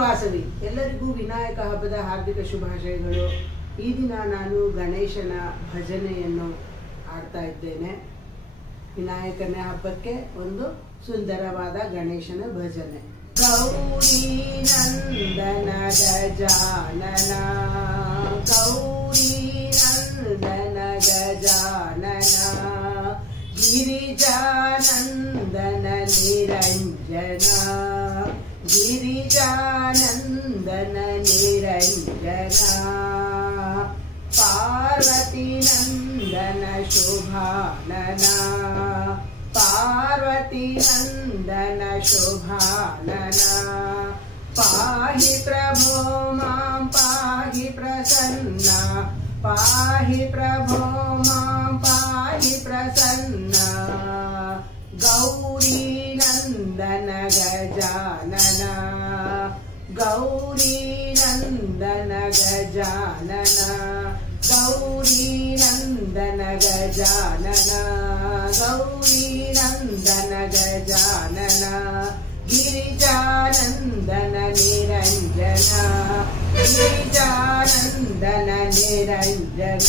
ವಾಸವಿ. ಎಲ್ಲರಿಗೂ ವಿನಾಯಕ ಹಬ್ಬದ ಹಾರ್ದಿಕ ಶುಭಾಶಯಗಳು. ಈ ದಿನ ನಾನು ಗಣೇಶನ ಭಜನೆಯನ್ನು ಆಡ್ತಾ ಇದ್ದೇನೆ. ವಿನಾಯಕನ ಹಬ್ಬಕ್ಕೆ ಒಂದು ಸುಂದರವಾದ ಗಣೇಶನ ಭಜನೆ. ಗೌರಿ ನಂದನ ಗಜಾನನ, ಗೌರಿ ನಂದನ ಗಜಾನನ, ಗಿರಿಜಾನಂದನ ನಿರಂಜನ, ಗಿರಿಜಾನಂದನ ನಿರಂಜನ, ಪಾರ್ವತಿ ನಂದನ ಶುಭಾನನ, ಪಾರ್ವತಿ ನಂದನ ಶುಭಾನನ, ಪಾಹಿ ಪ್ರಭೋ ಮಾಂ ಪಾಹಿ ಪ್ರಸನ್ನ, ಪಾಹಿ ಪ್ರಭೋ ಮಾಂ ಪಾಹಿ ಪ್ರಸನ್ನ, ಗೌರಿ ನಂದನ ಗಜಾನನ, ಗೌರಿ ನಂದನ ಗಜಾನನ, ಗೌರಿ ನಂದನ ಗಜಾನನ, ಗೌರಿ ನಂದನ ಗಜಾನನ, ಗಿರಿಜಾನಂದನ ನಿರಂಜನ, ಗಿರಿಜಾನಂದನ ನಿರಂಜನ,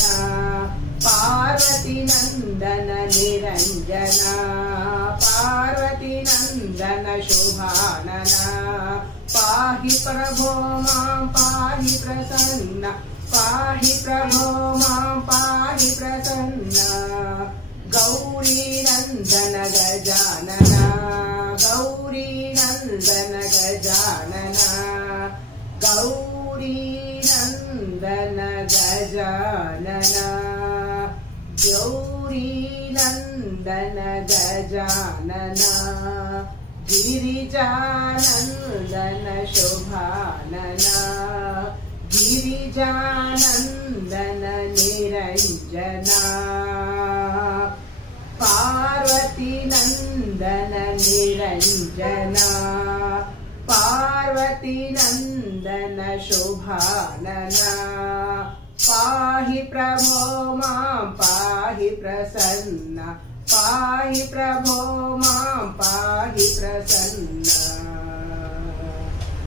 ಪಾರ್ವತಿ ನಂದನ ನಿರಂಜನ, ಪಾರ್ವತಿ ನಂದನ ಶುಭಾನನ, ಪಾಹಿ ಪ್ರಭೋ ಮಾಂ ಪಾಹಿ ಪ್ರಸನ್ನ, ಪಾಹಿ ಪ್ರಭೋ ಮಾಂ ಪಾಹಿ ಪ್ರಸನ್ನ, ಗೌರಿ ನಂದನ ಗಜಾನನ, ಗೌರಿ ನಂದನ ಗಜಾನನ, ಗೌರಿ ನಂದನ ಗಜಾನನ, ಗೌರಿ ನಂದನ ಗಜಾನನ, ಗಿರಿಜಾನಂದನ ಶುಭಾನನ, ಗಿರಿಜಾನಂದನ ನಿರಂಜನ, ಪಾರ್ವತಿ ನಂದನ ನಿರಂಜನ, ಪಾರ್ವತಿ ನಂದನ ಶುಭಾನನ, ಪಾಹಿ ಪ್ರಭೋ ಮಾಂ ಪಾಹಿ ಪ್ರಸನ್ನ, ಪಾಹಿ ಪ್ರಭೋ ಮಾಂ ಪಾಹಿ ಪ್ರಸನ್ನ.